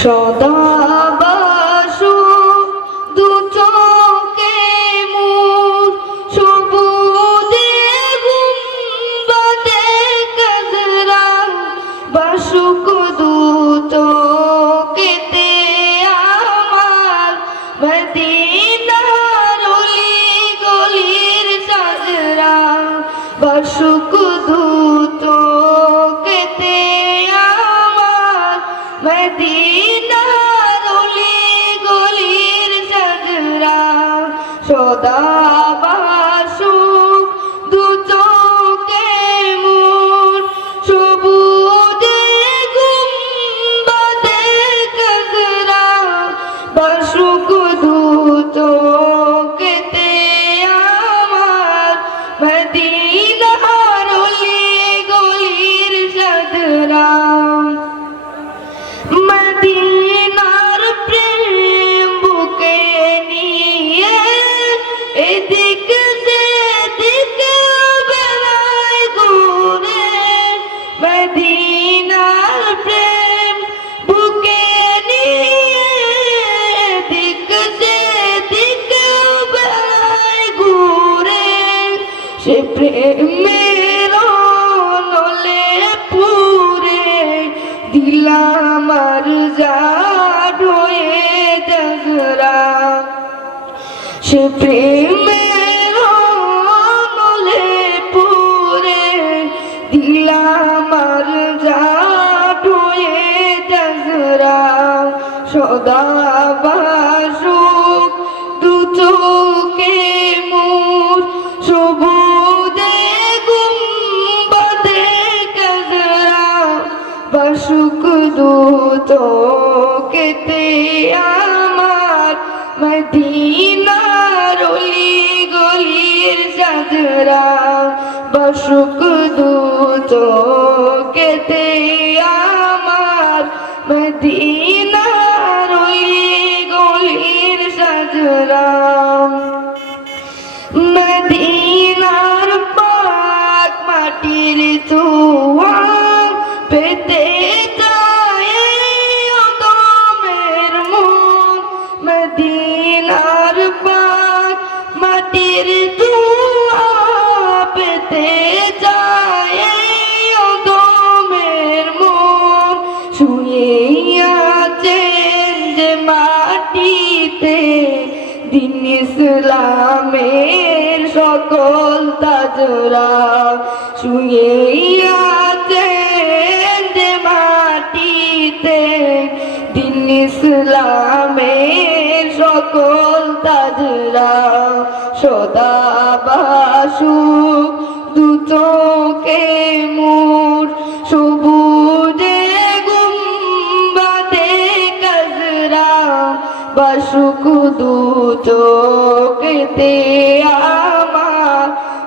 সদা বাসু দু চোখে মোর সবুজে গুম্বাদে কাজরা বাসুক দু চোখেতে আমার মদিনার অলি গলির সাজরা বাসুক দু চোখেতে আমার মদিনার অলি গলির সাজরা সদা বাসুক দু চোখে মোর সবুজে গুম্বাদে কাজরা বাসুক দু চোখেতে আমার মদিনার অলি গলির সাজরা মদিনার প্রেম বুকে নিয়ে এদিক সেদিক বেলায় ঘুরে মদিনার প্রেম বুকে নিয়ে এদিক সেদিক বেলায় ঘুরে সে প্রেমের নলে পুরে দিলাম আর জাড হয়ে জগরা সে প্রেমের নলে পুরে দিলাম আর জাড হয়ে জগরা সদা বাসুক দু চোখে মোর সবুজে গুম্বাদে কাজরা বাসুক দু চোখেতে আমার মদিনার অলি গলির সাজরা বাসুক দু চোখেতে আমার মদিনার অলি গলির সাজরা মদিনার পাক মাটির চুয়া পেতে যায় অদমের মন মদিনার পাক মাটির চুয়া পেতে যায় অদমের মন শুয়ে আছেন যে মাটিতে দিন ইসলামের সকল তাজরা শুয়ে আছেন যে মাটিতে দিন ইসলামের সকল তাজরা সদা বাসুক দু চোখে মোর সবুজে গুম্বাদে কাজরা বাসুক দু চোখেতে আমার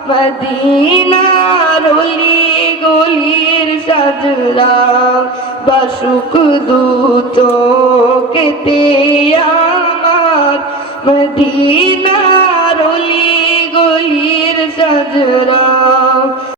মদিনার অলি গলির সাজরা বাসুক দু চোখেতে আমার মদিনার অলি গলির সাজরা